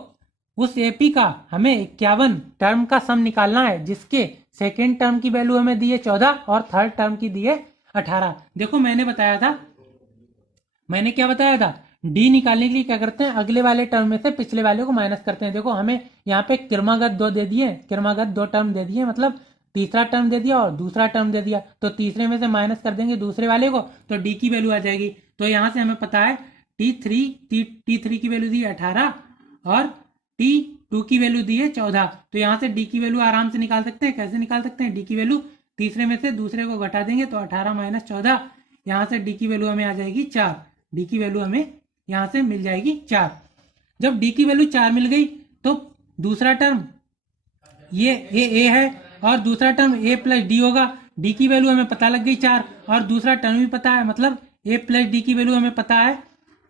उस एपी का हमें 51 टर्म का सम निकालना है, जिसके सेकेंड टर्म की वैल्यू हमें दी है 14 और थर्ड टर्म की दी है 18। देखो मैंने क्या बताया था, डी निकालने के लिए क्या करते हैं, अगले वाले टर्म में से पिछले वाले को माइनस करते हैं। देखो हमें यहाँ पे क्रमागत 2 दे दिए, क्रमागत 2 टर्म दे दिए, मतलब तीसरा टर्म दे दिया और दूसरा टर्म दे दिया, तो तीसरे में से माइनस कर देंगे दूसरे वाले को, तो डी की वैल्यू आ जाएगी। तो यहाँ से हमें पता है T3 की वैल्यू दी है 18 और T2 की वैल्यू दी है 14, तो यहाँ से डी की वैल्यू आराम से निकाल सकते हैं। कैसे निकाल सकते हैं, डी की वैल्यू तीसरे में से दूसरे को घटा देंगे तो 18 माइनस 14, यहाँ से डी की वैल्यू हमें आ जाएगी 4, डी की वैल्यू हमें यहाँ से मिल जाएगी 4। जब डी की वैल्यू 4 मिल गई तो दूसरा टर्म ये ए है और दूसरा टर्म ए प्लस डी होगा। डी की वैल्यू हमें पता लग गई 4 और दूसरा टर्म भी पता है, मतलब ए प्लस डी की वैल्यू हमें पता है,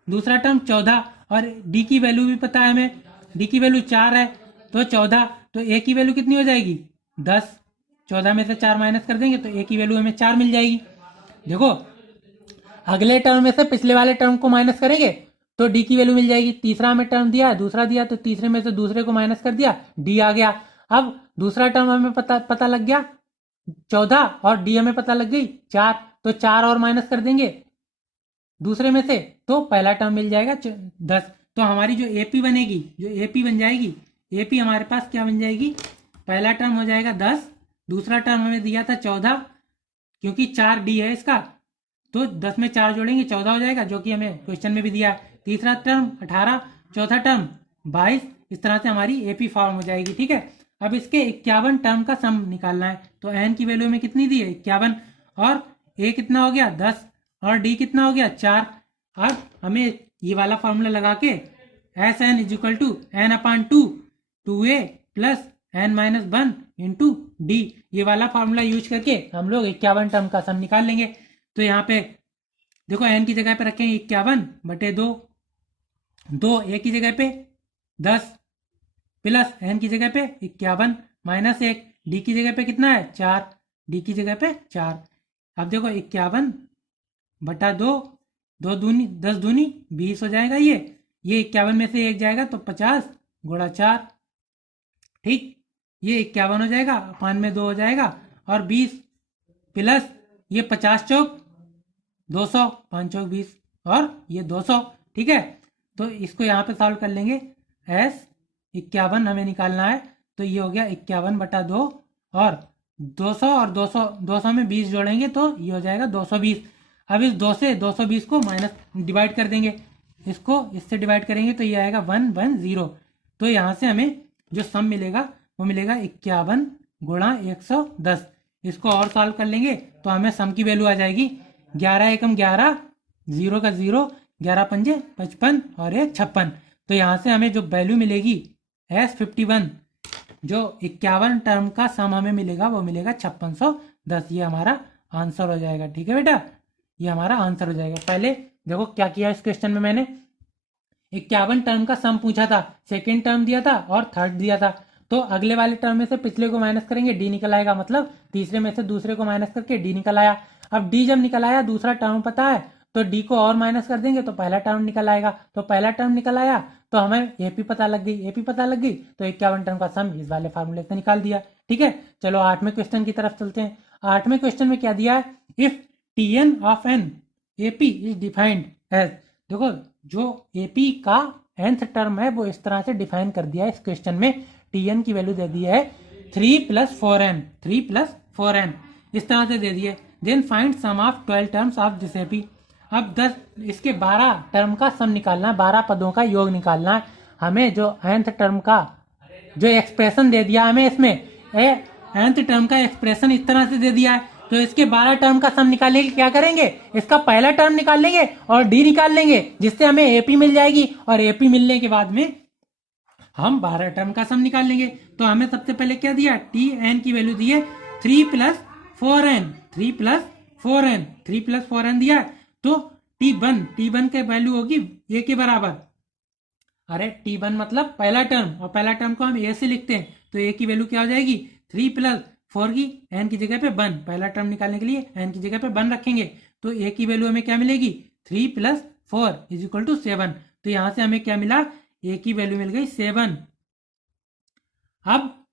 दूसरा टर्म 14 और डी की वैल्यू भी पता है हमें, डी की वैल्यू 4 है तो 14, तो ए की वैल्यू कितनी हो जाएगी 10, 14 में से 4 माइनस कर देंगे तो ए की वैल्यू हमें 4 मिल जाएगी। देखो अगले टर्म में से पिछले वाले टर्म को माइनस करेंगे तो डी की वैल्यू मिल जाएगी। तीसरा हमें टर्म दिया, दूसरा दिया, तो तीसरे में से दूसरे को माइनस कर दिया, डी आ गया। अब दूसरा टर्म हमें पता लग गया 14 और डी हमें पता लग गई 4, तो 4 और माइनस कर देंगे दूसरे में से तो पहला टर्म मिल जाएगा 10। तो हमारी जो एपी बनेगी, जो एपी बन जाएगी, एपी हमारे पास क्या बन जाएगी, पहला टर्म हो जाएगा 10, दूसरा टर्म हमें दिया था 14 क्योंकि 4 डी है इसका, तो 10 में 4 जोड़ेंगे 14 हो जाएगा, जो कि हमें क्वेश्चन में भी दिया है। तीसरा टर्म 18, चौथा टर्म 22, इस तरह से हमारी एपी फॉर्म हो जाएगी। ठीक है, अब इसके 51 टर्म का सम निकालना है, तो एन की वैल्यू में कितनी दी है 51, और ए कितना हो गया 10 और डी कितना हो गया 4। अब हमें ये वाला फॉर्मूला लगा के s n is equal to n upon 2 a plus N minus 1 into d, ये वाला फॉर्मूला यूज करके हम लोग 51 टर्म का सम निकाल लेंगे। तो यहाँ पे देखो एन की जगह पे रखेंगे 51 बटे 2, 2 ए की जगह पे 10 प्लस एन की जगह पे 51 माइनस 1 डी की जगह पे कितना है 4 डी की जगह पे 4। अब देखो 51 बटा 2 2 दूनी 10 दूनी 20 हो जाएगा। ये 51 में से 1 जाएगा तो 50 गुणा 4, ठीक। ये 51 हो जाएगा, 5 में 2 हो जाएगा और 20 प्लस ये 50 चौक 200, 5 चौक 20 और ये 200, ठीक है। तो इसको यहाँ पे सॉल्व कर लेंगे। एस 51 हमें निकालना है, तो ये हो गया 51 बटा 2 और 200 और 200 में 20 जोड़ेंगे तो ये हो जाएगा 220। अब इस 2 से 220 को माइनस डिवाइड कर देंगे, इसको इससे डिवाइड करेंगे तो ये आएगा 110। तो यहाँ से हमें जो सम मिलेगा वो मिलेगा 51 गुणा 110। इसको और सॉल्व कर लेंगे तो हमें सम की वैल्यू आ जाएगी 11 एकम 11, 0 का 0, 11 पंजे 55 और 1 56। तो यहाँ से हमें जो वैल्यू मिलेगी S51, जो 51 टर्म का सम हमें मिलेगा वो मिलेगा 5610। ये हमारा आंसर हो जाएगा, ठीक है बेटा, ये हमारा आंसर हो जाएगा। पहले देखो क्या किया इस क्वेश्चन में, मैंने 51 टर्म का सम पूछा था, सेकेंड टर्म दिया था और थर्ड दिया था। तो अगले वाले टर्म में से पिछले को माइनस करेंगे, डी निकल आएगा, मतलब तीसरे में से दूसरे को माइनस करके डी निकल आया। अब डी जब निकल आया, दूसरा टर्म पता है तो डी को और माइनस कर देंगे तो पहला टर्म निकल आएगा। तो पहला टर्म निकल आया तो हमें एपी पता लग गई, एपी पता लग गई तो 51 टर्म का सम इस वाले फार्मूले से निकाल दिया, ठीक है। चलो 8वें क्वेश्चन की तरफ चलते हैं। 8वें क्वेश्चन में क्या दिया है, if t n of an AP is defined as, देखो जो एपी का nth टर्म है वो इस तरह से डिफाइन कर दिया है इस क्वेश्चन में। टी एन की वैल्यू दे दी है 3 + 4n, 3 + 4n इस तरह से दे दिए। Then find sum of 12 terms of this AP. अब 10 इसके 12 टर्म का सम निकालना है, 12 पदों का योग निकालना है। हमें जो nth टर्म का जो एक्सप्रेशन दे दिया हमें इसमें nth टर्म का एक्सप्रेशन इस तरह से दे दिया है, तो इसके 12 टर्म का सम निकालने के लिए क्या करेंगे, इसका पहला टर्म निकाल लेंगे और डी निकाल लेंगे, जिससे हमें एपी मिल जाएगी। और एपी मिलने के बाद में हम 12 टर्म का सम निकाल लेंगे। तो हमें सबसे पहले क्या दिया, टी एन की वैल्यू दी है 3 + 4n, 3 + 4n, 3 + 4n दिया है। तो T1 की वैल्यू होगी ए के बराबर। अरे T1 मतलब पहला टर्म, और पहला टर्म को हम ए से लिखते हैं, तो ए की वैल्यू क्या हो जाएगी 3 + 4 की एन की जगह पे 1, पहला टर्म निकालने के लिए एन की जगह पे 1 रखेंगे। तो ए की वैल्यू हमें क्या मिलेगी 3 + 4 = 7। तो यहां से हमें क्या मिला, ए की वैल्यू मिल गई 7। अब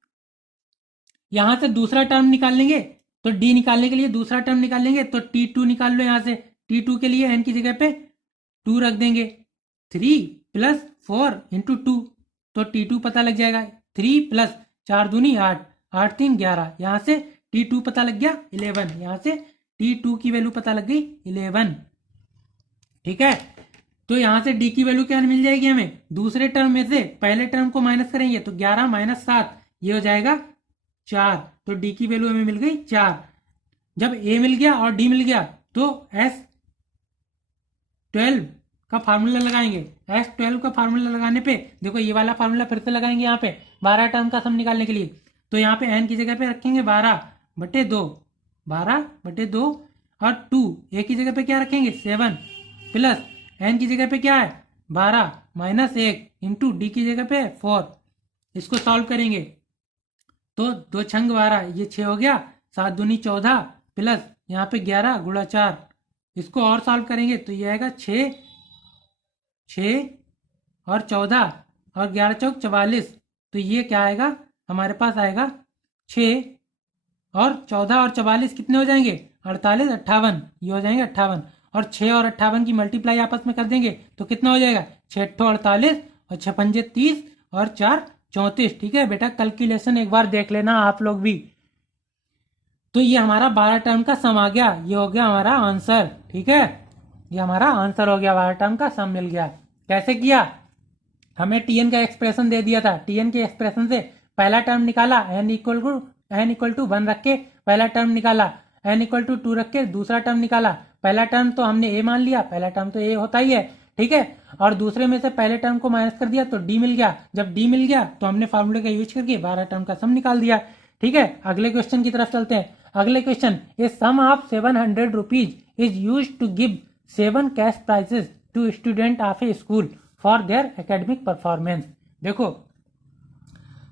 यहां से दूसरा टर्म निकाल लेंगे, तो डी निकालने के लिए दूसरा टर्म निकाल लेंगे, तो T2 निकाल लो। यहां से T2 के लिए एन की जगह पे 2 रख देंगे, 3 + 4 × 2, तो T2 पता लग जाएगा। 3 + 4 दूनी 8, 8 3 11, यहाँ से T2 पता लग गया 11, यहाँ से T2 की वैल्यू पता लग गई 11, ठीक है। तो यहाँ से डी की वैल्यू क्या मिल जाएगी हमें, दूसरे टर्म में से पहले टर्म को माइनस करेंगे तो 11 - 7 ये हो जाएगा 4। तो डी की वैल्यू हमें मिल गई 4। जब ए मिल गया और डी मिल गया तो S12 का फार्मूला लगाएंगे। S12 का फार्मूला लगाने पे देखो ये वाला फार्मूला फिर से लगाएंगे यहाँ पे 12 टर्म का सम निकालने के लिए। तो यहाँ पे n की जगह पे रखेंगे 12/2, 12/2 और 2 ए की जगह पे क्या रखेंगे 7 प्लस n की जगह पे क्या है 12 - 1 इंटू डी की जगह पे 4। इसको सॉल्व करेंगे तो 2 छंग 12, ये 6 हो गया, 7 दूनी 14 प्लस यहाँ पे 11 गुणा 4। इसको और सॉल्व करेंगे तो ये आएगा 6 और 14 और 11 चौक 44। तो ये क्या आएगा हमारे पास आएगा 6 और 14 और 44 कितने हो जाएंगे 48 58, ये हो जाएंगे 58। और 6 और 58 की मल्टीप्लाई आपस में कर देंगे तो कितना हो जाएगा 6 × 48 और 6 पंजे 30 और 4 34। ठीक है बेटा, कैलकुलेशन एक बार देख लेना आप लोग भी। तो ये हमारा 12 टर्म का सम आ गया, ये हो गया हमारा आंसर। ठीक है, ये हमारा आंसर हो गया, 12 टर्म का सम मिल गया। कैसे किया, हमें टीएन का एक्सप्रेशन दे दिया था, टीएन के एक्सप्रेशन से पहला टर्म निकाला, n = 1 रख के पहला टर्म निकाला, n = 2 रख के दूसरा टर्म निकाला। पहला टर्म तो हमने a मान लिया, पहला टर्म तो a होता ही है, ठीक है। और दूसरे में से पहले टर्म को माइनस कर दिया तो d मिल गया। जब d मिल गया तो हमने फार्मूले का यूज करके 12 टर्म का सम निकाल दिया। ठीक है, अगले क्वेश्चन की तरफ चलते हैं। अगले क्वेश्चन, a sum of 700 rupees is use to give 7 cash prizes to student of a school for their academic performance. देखो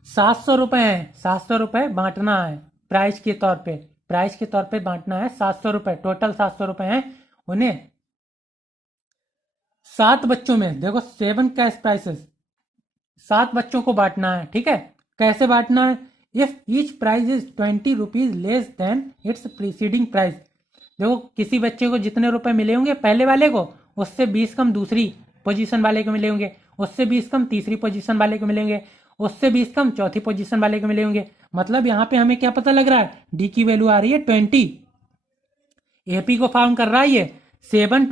700 रुपए है, 700 रुपए बांटना है प्राइज के तौर पे, प्राइज के तौर पे बांटना है 700 रुपए, टोटल 700 रुपए हैं, उन्हें 7 बच्चों में, देखो 7 कैश प्राइसेस, 7 बच्चों को बांटना है, ठीक है। कैसे बांटना है? If each prize is 20 rupees less than its preceding price. देखो किसी बच्चे को जितने रुपए मिले होंगे पहले वाले को, उससे 20 कम दूसरी पोजीशन वाले को मिले होंगे, उससे 20 कम तीसरी पोजीशन वाले को मिलेंगे, उससे 20 कम चौथी पोजीशन वाले को मिले होंगे। मतलब यहाँ पे हमें क्या पता लग रहा है? डी की वैल्यू आ रही है 20, एपी को फॉर्म कर रहा है ये 7,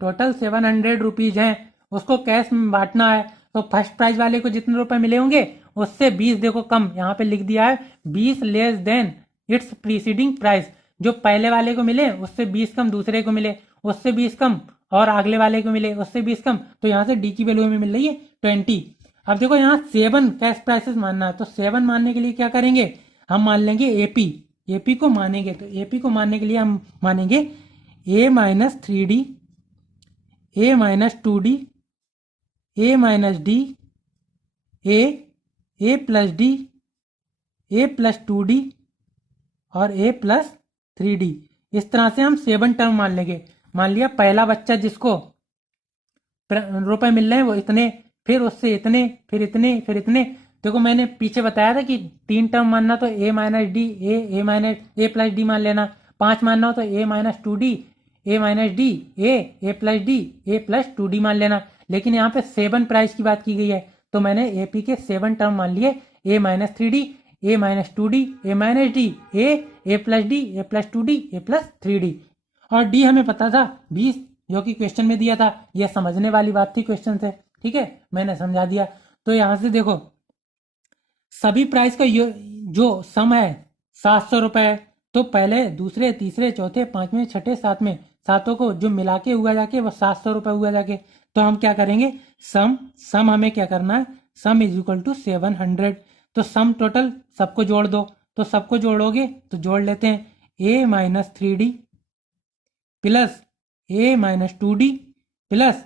टोटल 700 रुपीज है, उसको कैश में बांटना है। तो फर्स्ट प्राइज वाले को जितने रुपए मिले होंगे उससे 20 देखो कम, यहाँ पे लिख दिया है 20 less than its preceding price. जो पहले वाले को मिले उससे 20 कम दूसरे को मिले, उससे 20 कम और अगले वाले को मिले उससे 20 कम, तो यहाँ से डी की वैल्यू हमें मिल रही है 20। अब देखो यहाँ 7 कैश प्राइसेस मानना है, तो 7 मानने के लिए क्या करेंगे? हम मान लेंगे एपी, एपी को मानेंगे, तो एपी को मानने के लिए हम मानेंगे ए माइनस 3D, ए माइनस 2D, ए माइनस डी, ए प्लस डी, ए प्लस 2D और ए प्लस 3D। इस तरह से हम 7 टर्म मान लेंगे। मान लिया पहला बच्चा जिसको रुपए मिल रहे हैं वो इतने, फिर उससे इतने, फिर इतने, फिर इतने। देखो मैंने पीछे बताया था कि 3 टर्म मानना तो ए माइनस डी, ए माइनस ए प्लस डी मान लेना, 5 मानना हो तो ए माइनस 2D, ए माइनस डी, ए प्लस डी, ए प्लस 2D मान लेना। लेकिन यहाँ पे 7 प्राइस की बात की गई है, तो मैंने एपी के 7 टर्म मान लिए, ए माइनस 3D, ए माइनस 2D, ए माइनस डी, ए प्लस डी, ए प्लस 2D, ए प्लस 3D। और डी हमें पता था 20, जो कि क्वेश्चन में दिया था, यह समझने वाली बात थी क्वेश्चन से, ठीक है, मैंने समझा दिया। तो यहाँ से देखो सभी प्राइस का जो सम है 700 रुपए, तो पहले दूसरे तीसरे चौथे पांचवें छठे सातवें, सातों को जो मिला के हुआ जाके वो 700 रुपए हुआ जाके। तो हम क्या करेंगे? सम हमें क्या करना है? Sum is equal to 700। तो सम टोटल सबको जोड़ दो, तो सबको जोड़ोगे तो जोड़ लेते हैं, A minus 3D plus A minus 2D plus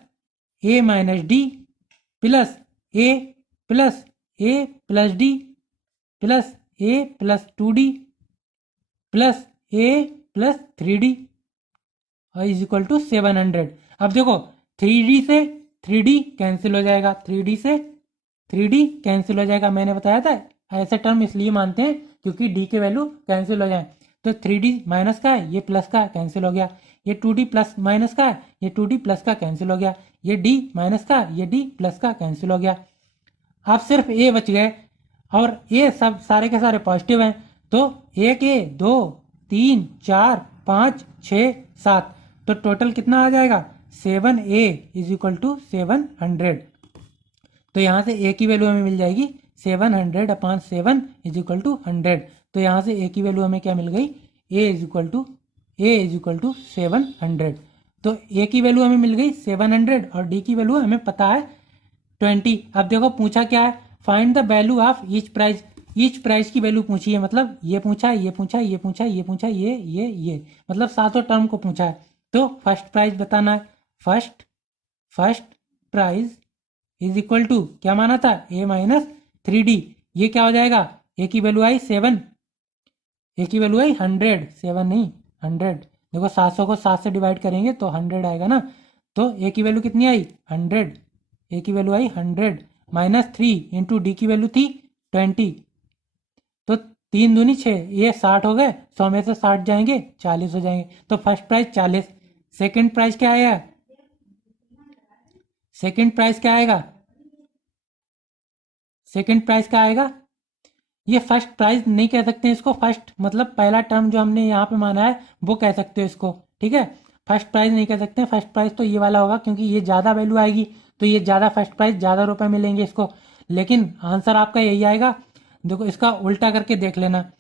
A minus D plus A plus A plus D plus A plus 2D plus A plus 3D is equal to 700। अब देखो 3D से 3D कैंसिल हो जाएगा, 3D से 3D cancel हो जाएगा। मैंने बताया था ऐसे टर्म इसलिए मानते हैं क्योंकि D के वैल्यू कैंसिल हो जाए। तो 3D माइनस का है, ये प्लस का कैंसिल हो गया, ये 2D प्लस माइनस का है, ये 2D प्लस का कैंसिल हो गया, ये D माइनस का, ये D प्लस का कैंसिल हो गया। अब सिर्फ ए बच गए और ये सब सारे के सारे पॉजिटिव हैं, तो 1 ए 2 3 4 5 6 7, तो टोटल कितना आ जाएगा? 7A is equal to 700। तो यहाँ से ए की वैल्यू हमें मिल जाएगी 700 अपॉन 7 इज इक्वल टू 100। तो यहाँ से ए की वैल्यू हमें क्या मिल गई? ए इज इक्वल टू 700। तो ए की वैल्यू हमें मिल गई 700 और डी की वैल्यू हमें पता है 20। अब देखो पूछा क्या है? Find the value of each prize. Each prize की वैल्यू पूछी है, मतलब ये पूछा, ये पूछा, ये पूछा, ये पूछा, ये मतलब 7 टर्म को पूछा है। तो फर्स्ट प्राइज बताना है। First prize is equal to क्या माना था? A minus 3D। ये क्या हो जाएगा? ए की वैल्यू आई 7, ए की वैल्यू आई 100, 7 नहीं 100। देखो 700 को 7 से डिवाइड करेंगे तो 100 आएगा ना। तो ए की वैल्यू कितनी आई? 100। ए की वैल्यू आई 100 माइनस 3 इंटू डी की वैल्यू थी 20। तो 3 दूनी 6, ये 60 हो गए, 100 में से 60 जाएंगे 40 हो जाएंगे। तो फर्स्ट प्राइज 40। सेकंड प्राइज क्या आएगा? सेकंड प्राइज क्या आएगा? सेकंड प्राइज क्या आएगा? ये फर्स्ट प्राइज नहीं कह सकते इसको, फर्स्ट मतलब पहला टर्म जो हमने यहाँ पे माना है वो कह सकते हो इसको, ठीक है। फर्स्ट प्राइज नहीं कह सकते, फर्स्ट प्राइज तो ये वाला होगा क्योंकि ये ज़्यादा वैल्यू आएगी, तो ये ज़्यादा फर्स्ट प्राइज, ज़्यादा रुपए मिलेंगे इसको। लेकिन आंसर आपका यही आएगा। देखो इसका उल्टा करके देख लेना,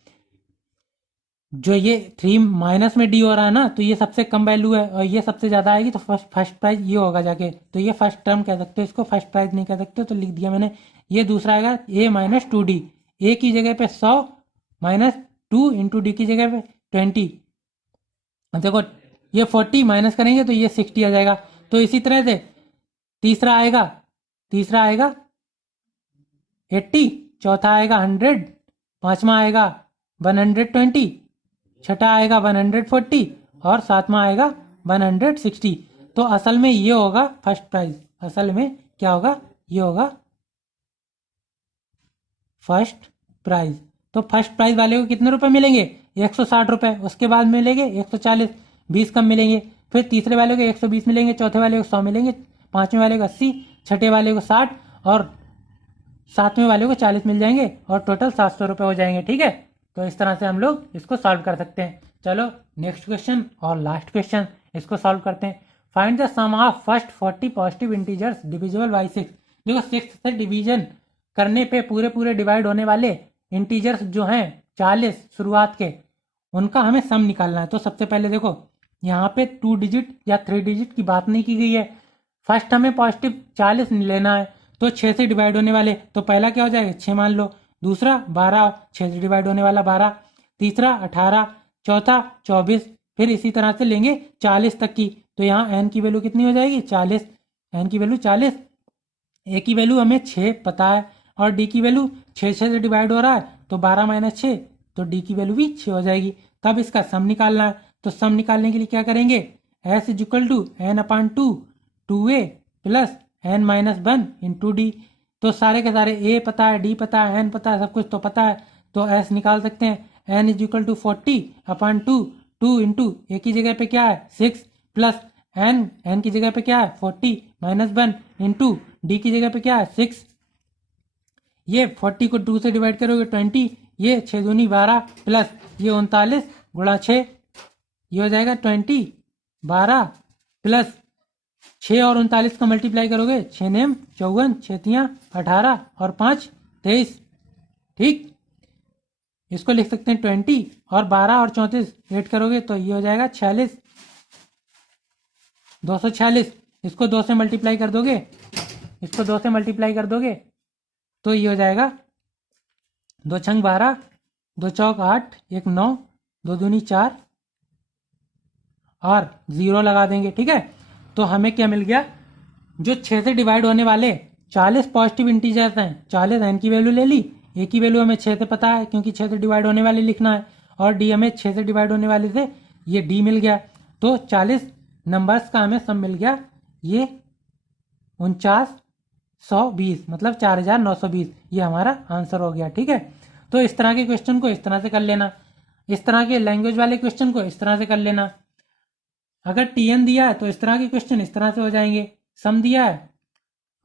जो ये 3 माइनस में डी हो रहा है ना, तो ये सबसे कम वैल्यू है और ये सबसे ज़्यादा आएगी, तो फर्स्ट प्राइज ये होगा जाके। तो ये फर्स्ट टर्म कह सकते हो इसको, फर्स्ट प्राइज नहीं कह सकते, तो लिख दिया मैंने। ये दूसरा आएगा ए माइनस 2D, ए की जगह पे 100 माइनस 2 इंटू डी की जगह पे 20। देखो ये 40 माइनस करेंगे तो ये 60 आ जाएगा। तो इसी तरह से तीसरा आएगा तीसरा आएगा 80, चौथा आएगा 100, पांचवा आएगा 120, छठा आएगा 140 और सातवां आएगा 160। तो असल में ये होगा फर्स्ट प्राइज। असल में क्या होगा, ये होगा फर्स्ट प्राइज। तो फर्स्ट प्राइज वाले को कितने रुपए मिलेंगे, 160 रुपए। उसके बाद मिलेंगे 140, 20 कम मिलेंगे। फिर तीसरे वाले को 120 मिलेंगे, चौथे वाले को 100 मिलेंगे, पांचवें वाले को 80, छठे वाले को 60 और सातवें वाले को 40 मिल जाएंगे और टोटल 700 रुपये हो जाएंगे। ठीक है, तो इस तरह से हम लोग इसको सॉल्व कर सकते हैं। चलो नेक्स्ट क्वेश्चन और लास्ट क्वेश्चन इसको सॉल्व करते हैं। Find the sum of first 40 positive integers divisible by 6। देखो 6 से डिवीजन करने पे पूरे पूरे डिवाइड होने वाले इंटीजर्स जो हैं 40 शुरुआत के, उनका हमें सम निकालना है। तो सबसे पहले देखो यहाँ पे 2 डिजिट या 3 डिजिट की बात नहीं की गई है। फर्स्ट हमें पॉजिटिव 40 लेना है, तो 6 से डिवाइड होने वाले, तो पहला क्या हो जाएगा 6 मान लो, दूसरा 12, 6 से डिवाइड होने वाला 12, तीसरा 18, चौथा 24, फिर इसी तरह से लेंगे 40 तक की। तो यहाँ n की वैल्यू कितनी हो जाएगी 40, n की वैल्यू 40, a की वैल्यू हमें 6 पता है और d की वैल्यू 6 से डिवाइड हो रहा है तो 12 माइनस 6, तो d की वैल्यू भी 6 हो जाएगी। तब इसका सम निकालना है, तो सम निकालने के लिए क्या करेंगे, s is equal to n upon 2 2a plus n minus 1 into d. तो सारे के सारे a पता है, d पता है, n पता है, सब कुछ तो पता है, तो s निकाल सकते हैं। n is equal to 40 upon 2, 2 into a की जगह पे क्या है 6 प्लस n की जगह पे क्या है 40 माइनस 1 इंटू डी की जगह पे क्या है 6। ये 40 को 2 से डिवाइड करोगे 20, ये 6 दूनी 12 प्लस ये 39 गुणा 6, ये हो जाएगा 20, 12 प्लस 6 और 39 का मल्टीप्लाई करोगे 6 नेम 54, 6 तियाँ 18 और 5 23। ठीक, इसको लिख सकते हैं 20 और 12 और 34 ऐड करोगे तो ये हो जाएगा 46, 246। इसको 2 से मल्टीप्लाई कर दोगे, इसको 2 से मल्टीप्लाई कर दोगे तो ये हो जाएगा 2 छंग 12, 2 चौक 8, 1 9, 2 दूनी 4 और 0 लगा देंगे। ठीक है, तो हमें क्या मिल गया, जो 6 से डिवाइड होने वाले 40 पॉजिटिव इंटीजर्स हैं, 40 n की वैल्यू ले ली, a की वैल्यू हमें 6 से पता है क्योंकि 6 से डिवाइड होने वाले लिखना है, और d हमें 6 से डिवाइड होने वाले से ये d मिल गया। तो 40 नंबर्स का हमें सम मिल गया, ये 4920 मतलब 4920, ये हमारा आंसर हो गया। ठीक है, तो इस तरह के क्वेश्चन को इस तरह से कर लेना, इस तरह के लैंग्वेज वाले क्वेश्चन को इस तरह से कर लेना। अगर टीएन दिया है तो इस तरह के क्वेश्चन इस तरह से हो जाएंगे, सम दिया है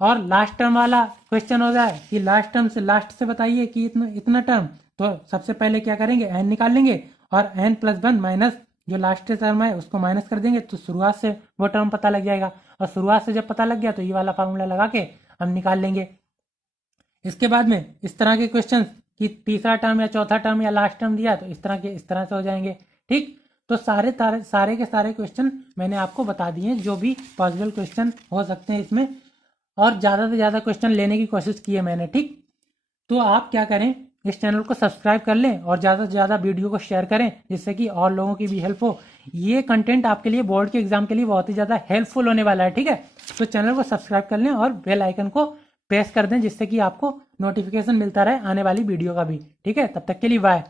और लास्ट टर्म वाला क्वेश्चन हो जाए कि लास्ट टर्म से लास्ट से बताइए कि इतना टर्म, तो सबसे पहले क्या करेंगे n निकाल लेंगे और n प्लस 1 माइनस जो लास्ट टर्म है उसको माइनस कर देंगे, तो शुरुआत से वो टर्म पता लग जाएगा, और शुरुआत से जब पता लग गया तो ये वाला फार्मूला लगा के हम निकाल लेंगे। इसके बाद में इस तरह के क्वेश्चन कि तीसरा टर्म या चौथा टर्म या लास्ट टर्म दिया तो इस तरह से हो जाएंगे। ठीक, तो सारे के सारे क्वेश्चन मैंने आपको बता दिए जो भी पॉसिबल क्वेश्चन हो सकते हैं इसमें, और ज़्यादा से ज़्यादा क्वेश्चन लेने की कोशिश की है मैंने। ठीक, तो आप क्या करें, इस चैनल को सब्सक्राइब कर लें और ज़्यादा से ज़्यादा वीडियो को शेयर करें जिससे कि और लोगों की भी हेल्प हो। ये कंटेंट आपके लिए बोर्ड के एग्जाम के लिए बहुत ही ज़्यादा हेल्पफुल होने वाला है। ठीक है, तो चैनल को सब्सक्राइब कर लें और बेल आइकन को प्रेस कर दें जिससे कि आपको नोटिफिकेशन मिलता रहे आने वाली वीडियो का भी। ठीक है, तब तक के लिए बाय।